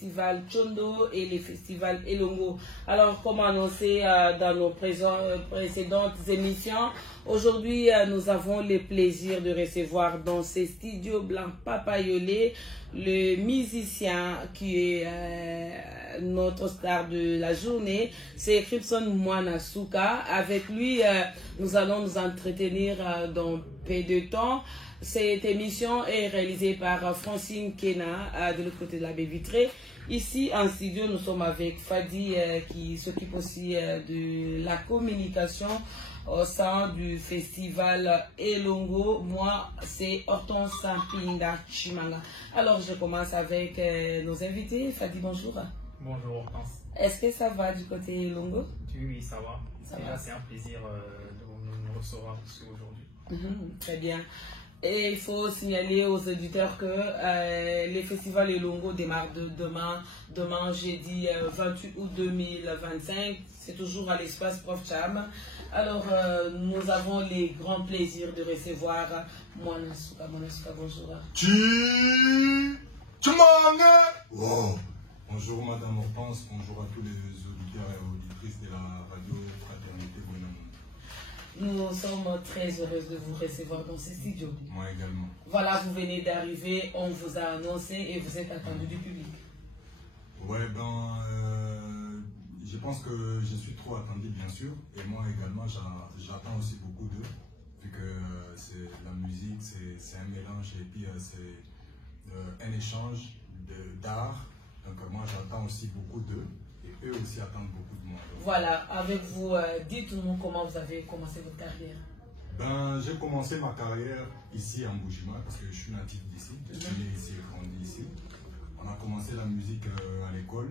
festivals Chondo et les festivals Elongo. Alors, comme annoncé dans nos précédentes émissions, aujourd'hui, nous avons le plaisir de recevoir dans ces studios blancs Papayolé le musicien qui est notre star de la journée, c'est Crimson Mwanasuka. Avec lui, nous allons nous entretenir dans peu de temps. Cette émission est réalisée par Francine Kena de l'autre côté de la baie vitrée. Ici en studio, nous sommes avec Fadi qui s'occupe aussi de la communication au sein du festival Elongo. Moi, c'est Hortense Sampinga Chimanga. Alors, je commence avec nos invités. Fadi, bonjour. Bonjour Hortense. Est-ce que ça va du côté Elongo? Oui, ça va. C'est un plaisir de nous recevoir ici aujourd'hui. Très bien. Et il faut signaler aux auditeurs que les festivals Elongo démarrent demain jeudi 28 août 2025. C'est toujours à l'espace Prof Cham. Alors, nous avons les grands plaisirs de recevoir Mwanasuka. Mwanasuka, bonjour. Wow. Bonjour Madame Hortense, bonjour à tous les auditeurs et auditrices de la radio Fraternité Bonhomme. Nous sommes très heureux de vous recevoir dans ce studio. Moi également. Voilà, vous venez d'arriver, on vous a annoncé et vous êtes attendu du public. Ouais, je pense que je suis trop attendu, bien sûr. Et moi également, j'attends aussi beaucoup d'eux. Vu que c'est la musique, c'est un mélange et puis c'est un échange d'art. Donc moi, j'attends aussi beaucoup d'eux. Et eux aussi attendent beaucoup de moi. Voilà, avec vous, dites-nous comment vous avez commencé votre carrière. J'ai commencé ma carrière ici en Bujima parce que je suis natif d'ici. Je suis né ici et grandi ici. On a commencé la musique à l'école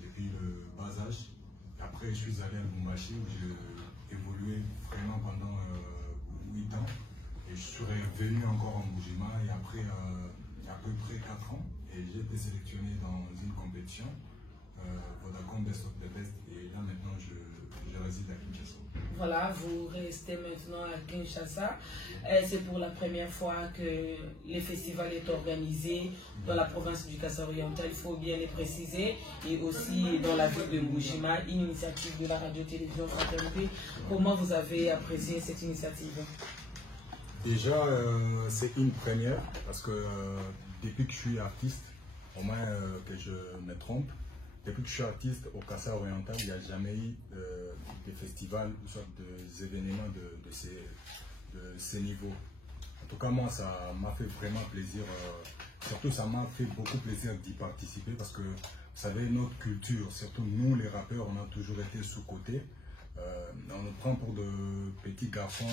depuis le bas âge. Après, je suis allé à Lubumbashi où j'ai évolué vraiment pendant 8 ans. Et je suis revenu encore en Bujima et après à peu près 4 ans. Et j'ai été sélectionné dans une compétition, Vodacom Best of the Best. Et là maintenant, je réside à Kinshasa. Voilà, vous restez maintenant à Kinshasa. C'est pour la première fois que le festival est organisé dans la province du Kasaï-Oriental, il faut bien le préciser, et aussi dans la ville de Bujima, une initiative de la radio-télévision Fraternité. Comment vous avez apprécié cette initiative? Déjà, c'est une première parce que depuis que je suis artiste, au moins que je me trompe, depuis que je suis artiste au Kasaï oriental, il n'y a jamais eu de festival ou soit des événements de ces niveaux. En tout cas, moi, ça m'a fait vraiment plaisir. Surtout, ça m'a fait beaucoup plaisir d'y participer parce que, vous savez, notre culture, surtout nous, les rappeurs, on a toujours été sous-cotés. On nous prend pour de petits garçons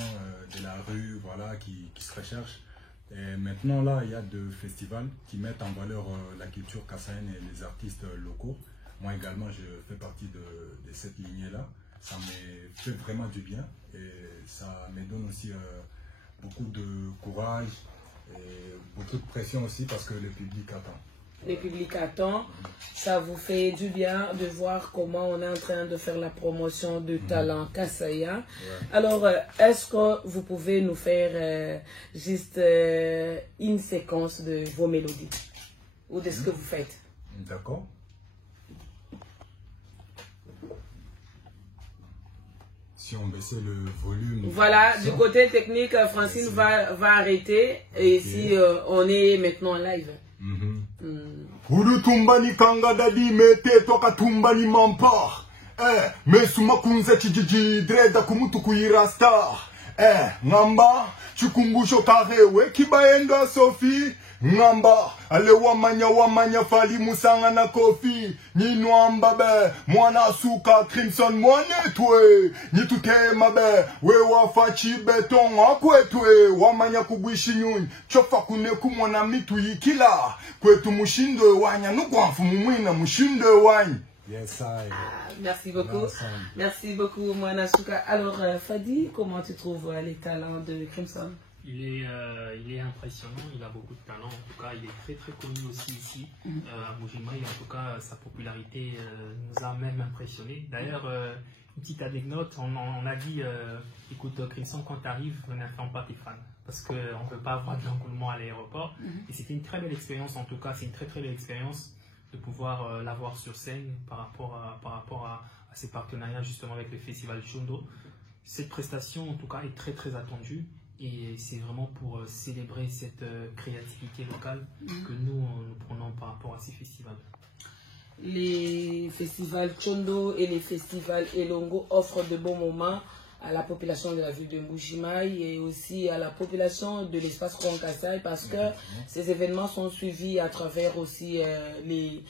de la rue, voilà, qui se recherchent. Et maintenant, là, il y a deux festivals qui mettent en valeur la culture kassaïenne et les artistes locaux. Moi également, je fais partie de cette lignée-là. Ça me fait vraiment du bien et ça me donne aussi beaucoup de courage et beaucoup de pression aussi parce que le public attend. Le public attend, ça vous fait du bien de voir comment on est en train de faire la promotion de talent kassaïen. Ouais. Alors, est-ce que vous pouvez nous faire juste une séquence de vos mélodies ou de ce que vous faites? D'accord. Si on baissait le volume. Voilà, du côté technique, Francine va arrêter et si on est maintenant en live. Urutumbani kanga dadi mete toka tumbani mampa. Mesuma kunze chijiji dreda kumutu kuirasta. Ngamba chukumbusho karewe kibaenda Sophie. Ngamba ale wamanya fali musanga na kofi. Ninwamba be Mwanasuka Crimson Mwanetwe. Nitute mabe we wafachi beton akwetwe. Wamanya kubwishi nyunyi chofa kune kumwana mitu yikila. Kwetu mushinde wanya nukwafu mumwina mushinde wanya. Yes, I. Merci beaucoup. Merci beaucoup, Mwanasuka. Alors, Fadi, comment tu trouves les talents de Crimson? Il est impressionnant, il a beaucoup de talent. En tout cas, il est très très connu aussi ici à Bujima. Et en tout cas, sa popularité nous a même impressionnés. D'ailleurs, une petite anecdote, on a dit, écoute, Crimson, quand tu arrives, n'informe pas tes fans. Parce qu'on ne veut pas avoir de l'engouement à l'aéroport. Et c'était une très belle expérience, en tout cas, c'est une très très belle expérience. pouvoir la voir sur scène par rapport à ces partenariats justement avec le Festival Chondo. Cette prestation en tout cas est très très attendue et c'est vraiment pour célébrer cette créativité locale que nous prenons par rapport à ces festivals. Les festivals Chondo et les festivals Elongo offrent de bons moments à la population de la ville de Mbuji-Mayi et aussi à la population de l'espace Grand Kassai parce que ces événements sont suivis à travers aussi les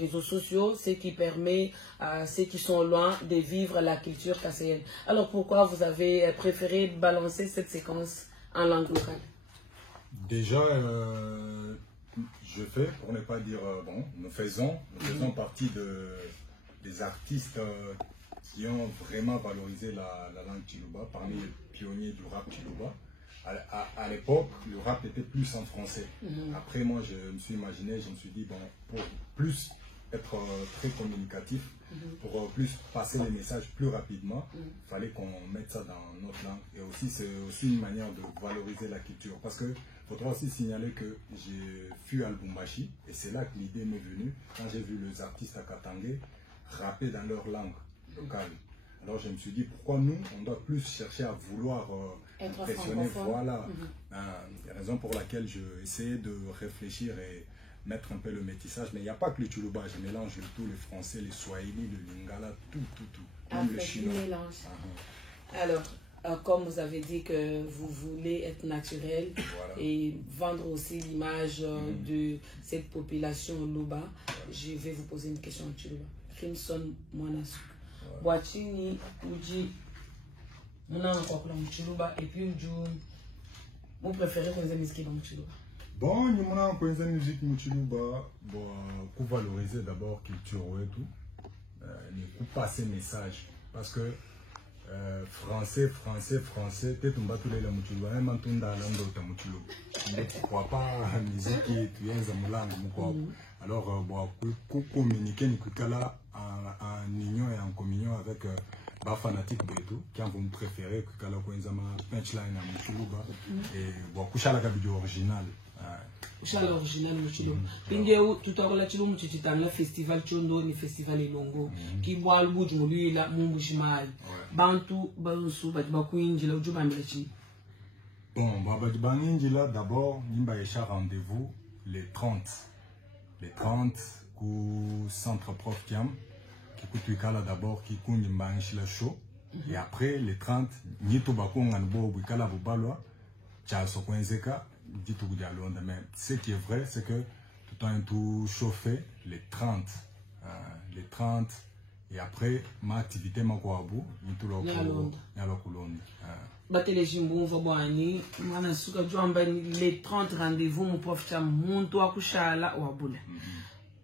réseaux sociaux, ce qui permet à ceux qui sont loin de vivre la culture kassaïenne. Alors pourquoi vous avez préféré balancer cette séquence en langue locale? Déjà, je fais, pour ne pas dire, bon, nous faisons partie des artistes qui ont vraiment valorisé la langue Chiluba, parmi les pionniers du rap Chiluba. À l'époque, le rap était plus en français. Après, moi, je me suis imaginé, je me suis dit, bon, pour plus être très communicatif, pour plus passer les messages plus rapidement, il fallait qu'on mette ça dans notre langue. Et aussi, c'est aussi une manière de valoriser la culture. Parce que faudra aussi signaler que j'ai fui à Lubumbashi, et c'est là que l'idée m'est venue, quand j'ai vu les artistes à Katangé rapper dans leur langue locale. Alors je me suis dit, pourquoi nous, on doit plus chercher à vouloir impressionner, voilà. Raison pour laquelle je essayais de réfléchir et mettre un peu le métissage, mais il n'y a pas que le Chiluba, je mélange tout, le français, le swahili, le lingala, tout, même le chinois. Alors, comme vous avez dit que vous voulez être naturel et vendre aussi l'image de cette population Luba, je vais vous poser une question en Chiluba. Crimson Mwanasu. Boachini, Uji, Muna encore en Chiluba et puis Uju, vous préférez qu'on ait musique en Chiluba? Bon, nous avons une musique en Chiluba pour valoriser d'abord la culture et tout, pour passer message. Parce que français, peut-être on va tous les la Mouchilou, même en tout dans la langue de Mouchilou. Pourquoi pas la musique qui est en langue? Alors, pour communiquer, nous là en union et en communion avec les fanatiques de tout, qui vont préférer que la punchline à Mouchilou et coucher la gabi original. L'original Mouchilou. Pingeu tout à l'heure Chilou Mouchiti dans le festival Chondo ni festival Elongo qui boit le bout de Mouli la Mbuji-Mayi. Bantu Bansu Badbakuinji la Ujuba Mbechi. Bon, Badbakuinji là d'abord nimba écha rendez-vous les 30 au centre Prof Kiam qui coûte là d'abord qui kunji mbanchi la show et après les 30 nito bakonga nbo bukala bubalwa cha sokwenzeka. Mais ce qui est vrai, c'est que tout a tout chauffé les 30 et après ma activité ma kwabu tout les 30 rendez-vous mon prof cham muntu akushala wabule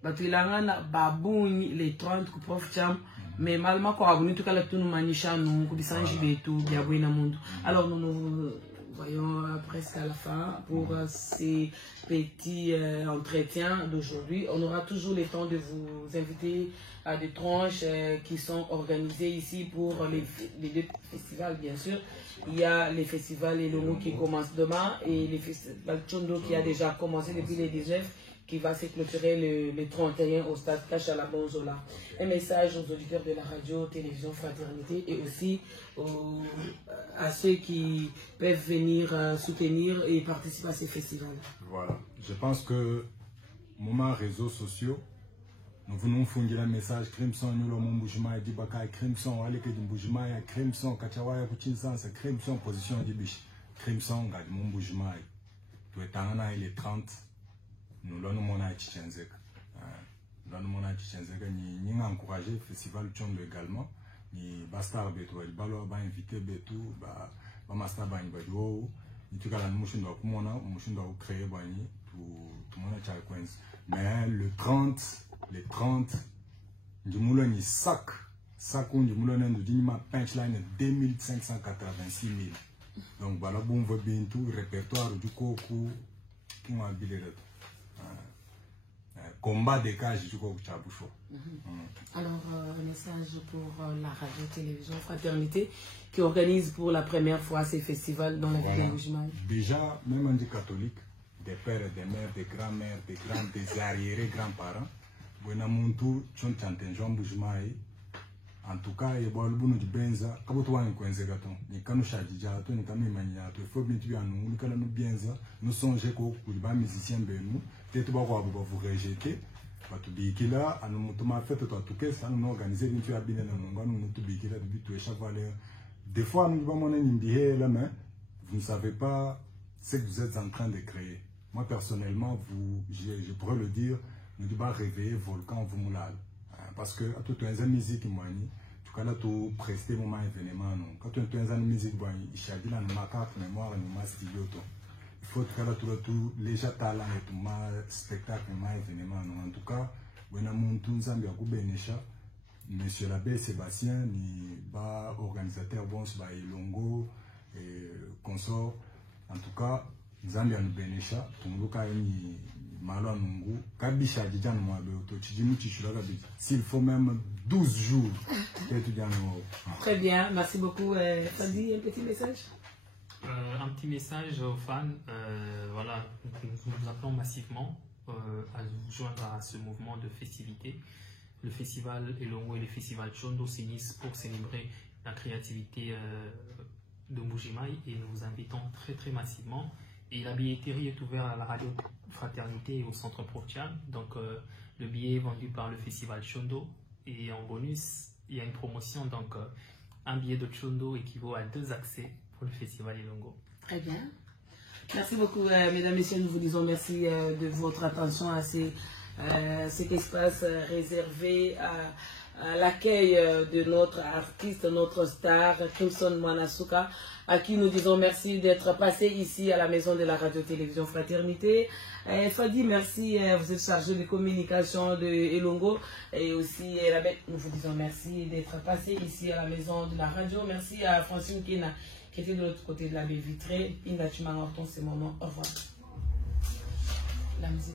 batulangana babuni les 30 ku prof cham mais malma kwabu ni tukala tunu manisha nu kubisanji betu bya bwina mundu. Alors nous voyons presque à la fin pour ces petits entretiens d'aujourd'hui. On aura toujours le temps de vous inviter à des tranches qui sont organisées ici pour les deux festivals, bien sûr. Il y a les festivals Elongo qui commencent demain et les festivals Chondo qui a déjà commencé depuis les 19 qui va se clôturer le 31 au stade Kachalabonzola. Un message aux auditeurs de la radio, télévision, fraternité et aussi à ceux qui peuvent venir soutenir et participer à ces festivals. Voilà, je pense que moment réseaux sociaux, nous venons fournir un message Crimson, nous l'avons Mbuji-Mayi, Dibaka, Crimson, Aleke Mbuji-Mayi, Crimson, Kachawaya, Kuchinsansa, Crimson, position Dibish, Crimson, Gad Mbuji-Mayi. Tout est en a les 30. Nous l'avons mon Chenzek. Nous l'avons mon Chenzek. Nous avons encouragé le festival Chondo également. Ni Bastar Beto, il balo ba invité Beto, ba Master ba Ibado. Ni tu gala mushinda kumona, mushinda créer bani tout mon Chakwenz. Mais le 30, du moulin ni sac du moulin de Dinima punchline 2586 000. Donc voilà bon va bien tout répertoire du coco qui m'a bilé. Combat des cages du coup Alors un message pour la radio télévision fraternité qui organise pour la première fois ces festivals dans la ville de Mbuji-Mayi. Déjà même en dit catholique, des pères et des mères, des grands-mères, des arriérés grands-parents, buena muntu chonte antenjo mbujimai en tout cas et bon le bono di benza kabo to wani kwenze gato ni kanu shaji jato ni kanu imanya to faut bien tu anu ni kana no benza nous songe ko ku ba musicien benu te to ba ko ba vous rejeter ba to bi kila anu mutu ma fait to to ke ça nous organiser bien tu abine na munga nous mutu bi kila de to chaque valeur des fois nous ba mona ni bihe là mais vous ne savez pas ce que vous êtes en train de créer. Moi personnellement je pourrais le dire nous devons réveiller volcan vous moulal parce que à tout un musique moi ni tu quand tu prester moment événement non quand tu un musique bon il chadi la ma carte mémoire ni ma studio to il faut que tout les talent et tout ma spectacle ma événement non en tout cas bwana muntu nzambi akubenesha monsieur l'abbé Sébastien ni ba organisateur bon ba Ilongo et consort en tout cas nzambi anubenesha tumuruka ni malo nungu kabisha jijana mwabe to chijimu chishulaga bi s'il faut même 12 jours très bien, merci beaucoup. Fadi, un petit message? Un petit message aux fans, voilà, nous vous appelons massivement à vous joindre à ce mouvement de festivité. Le festival Elongo et le festival Chondo s'unissent pour célébrer la créativité de Mbujimai et nous vous invitons très massivement. Et la billetterie est ouverte à la radio Fraternité et au centre Profian. Donc le billet est vendu par le festival Chondo et en bonus il y a une promotion, donc un billet de Chondo équivaut à 2 accès pour le festival Elongo. Très bien. Merci beaucoup, mesdames, messieurs. Nous vous disons merci de votre attention à cet espace réservé à l'accueil de notre artiste, notre star, Crimson Mwanasuka, à qui nous disons merci d'être passé ici à la maison de la radio-télévision Fraternité. Fadi, merci, vous êtes chargé de communication de Elongo et aussi nous vous disons merci d'être passé ici à la maison de la radio. Merci à Francine Kina qui était de l'autre côté de la baie vitrée. Inga Chumangorton, ces moments. Au revoir. La musique.